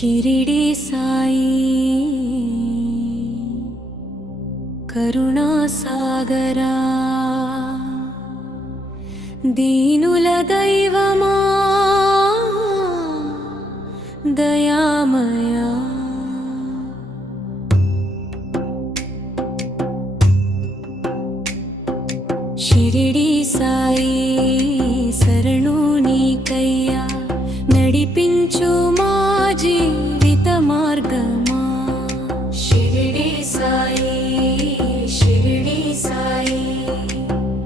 షిరిడి సాయి కరుణా సాగరా దీనుల దైవమా దయామయా షిరిడి సాయి శరణు నీకయ్యా నడిపించు మా జీవిత మార్గమా షిరిడి సాయి షిరిడి సాయి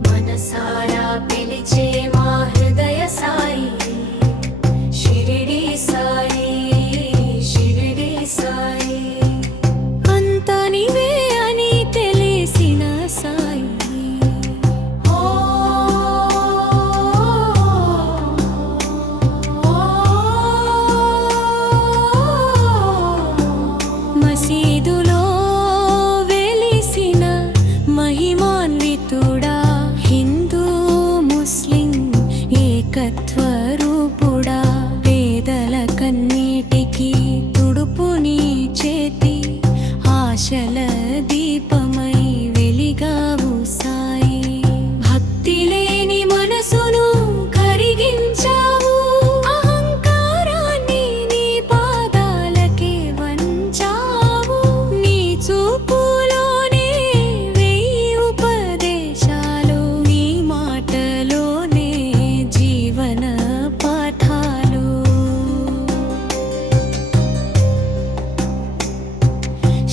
మనసారా పిలిచే మా హృదయ సాయి షిరిడి సాయి షిరిడి సాయి అంతా నీవే అని తెలిసిన సాయి మసీదులో వెలిసిన మహిమాన్వితుడా హిందూ ముస్లిం ఏకత్వ రూపుడా పేదల కన్నీటికి తుడుపు నీ చేతి ఆశల దీపమై వెలిగావు సాయి భక్తి లేని మనసును కరిగించావు అహంకారాన్ని నీ పాదాలకే వంచావు నీ చూపులోనే వెయ్యి ఉపదేశాలు నీ మాటలోనే జీవన పాఠాలు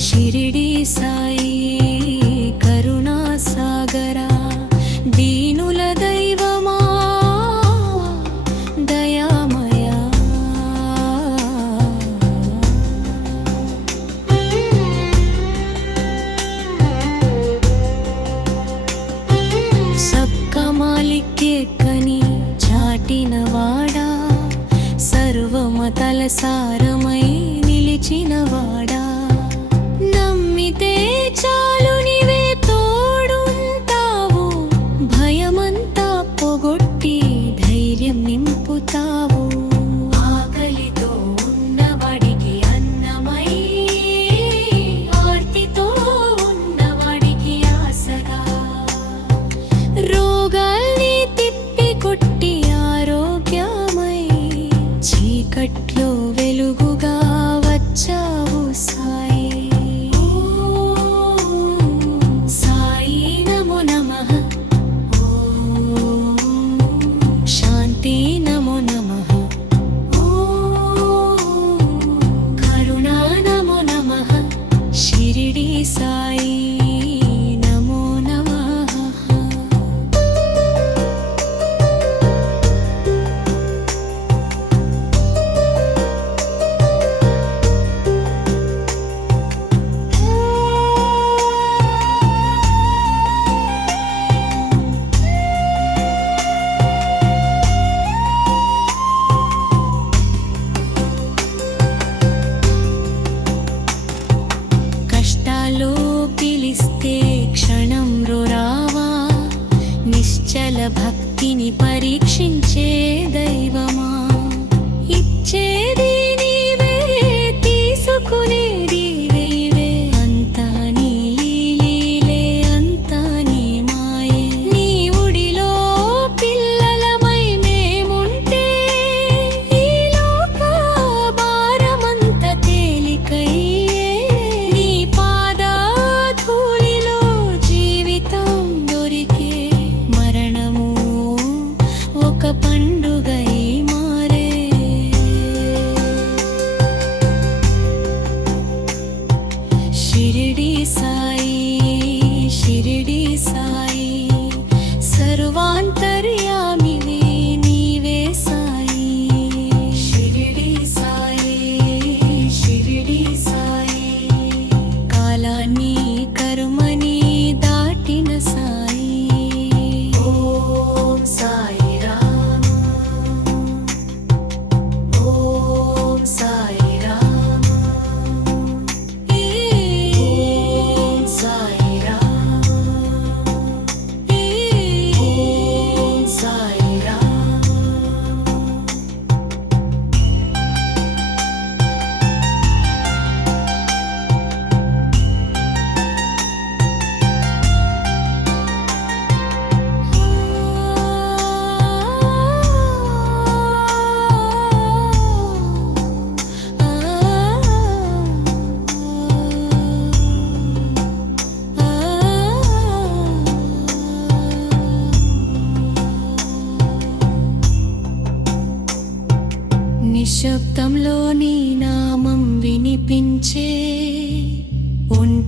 షిరిడి సాయి కరుణా సాగరా దీనుల దైవమా దయామయా సబ్కా మాలిక్కే కని చాటినవాడా సర్వమతల సారమై నిలిచినవాడా నమ్మితే చాలు నీవే తోడుంటావు భయమంతా పొగొట్టి ధైర్యం నింపుతావు ఆకలితో ఉన్నవాడికి అన్నమై ఆర్తితో ఉన్నవాడికి ఆశగా రోగాల్ని తిప్పి కొట్టి ఆరోగ్యమై చీకట్లో వెలుగుగా వచ్చావు సాయి సాయి నమో నమః ఓం శాంతి నమో నమః ఓం కరుణా నమో నమః షిరిడి సాయి నమో నమః కష్టాలు పిలిస్తే క్షణం రావా నిశ్చల భక్తిని పరీక్షించే దైవమా ఇచ్చేది నీవే తీసుకునేది నీవే అంతా నీ లీలే అంతా నీ మాయే నీ ఉడిలో పిల్లలమై మేముంటే ఈ లోక భారమంత తేలికయ్యే నీ పాదధూళిలో జీవితం దొరికే మరణము ఒక పండుగై మారే షిరిడి సాయి షిరిడి సాయి సర్వాంతర్యామివే నీవే సాయి షిరిడి సాయి షిరిడి సాయి కాలాన్ని కర్మని దాటిన సాయి ఓం సాయి రామ ఓం సాయి రామ ఓం సాయి రామ ఓం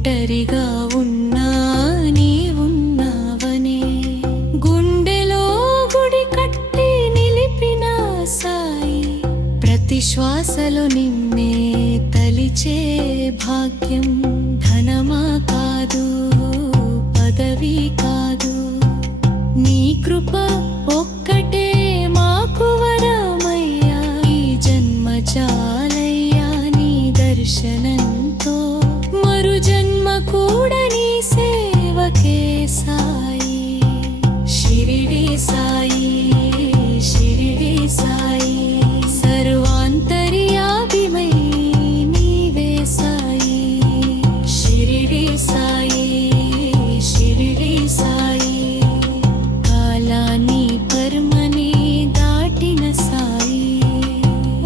ఒంటరిగా ఉన్నా నీవున్నావనే గుండెలో గుడి కట్టి నిలిపిన సాయి ప్రతి శ్వాసలో నిన్నే తలిచే భాగ్యం ధనమా కాదు పదవి కాదు నీ కృప ఒక్కటే మాకు వరమయ్యా ఈ జన్మ చాలయ్యా నీ దర్శనంతో మరు జన్మ కూడా నీ సేవకే సాయి షిరిడి సాయి షిరిడి సాయి సర్వాంతర్యామివై నీవే సాయి షిరిడి సాయి షిరిడి సాయి కాలాన్ని పరమని దాటిన సాయి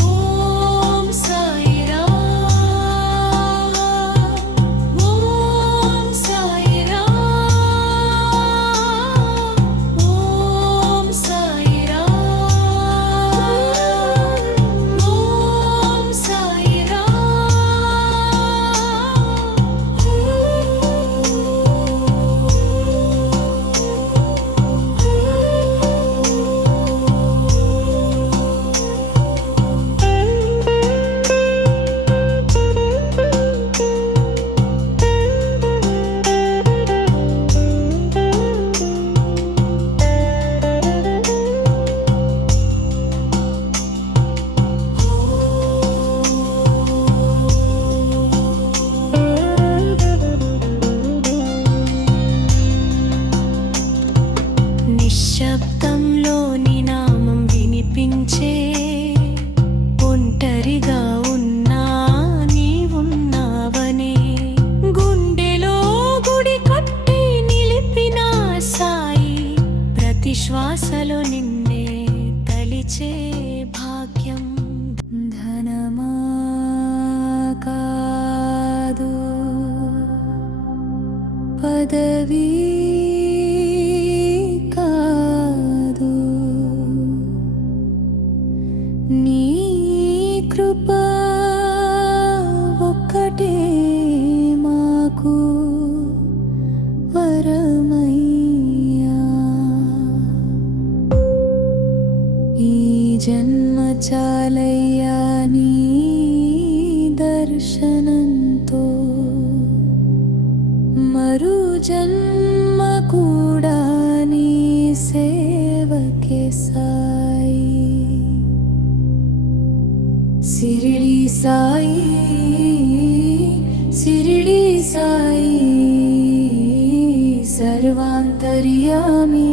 ఓం సాయిరామ్ ఓం సాయిరామ్ ఓం సాయిరామ్ ఓం నిశ్శబ్దంలో నీ నామం వినిపించే ఒంటరిగా ఉన్నా నీవున్నావనే గుండెలో గుడి కట్టి నిలిపిన సాయి ప్రతి శ్వాసలో నిన్నే తలిచే భాగ్యం ధనమా కాదు పదవి కాదు నీ కృప ఒక్కటే మాకు వరమయ్యా ఈ జన్మ చాలయ్యా నీ దర్శనంతో మరు జన్మ కూడా నీ సేవకే సాయి షిరిడి సాయి షిరిడి సాయి సర్వాంతర్యామి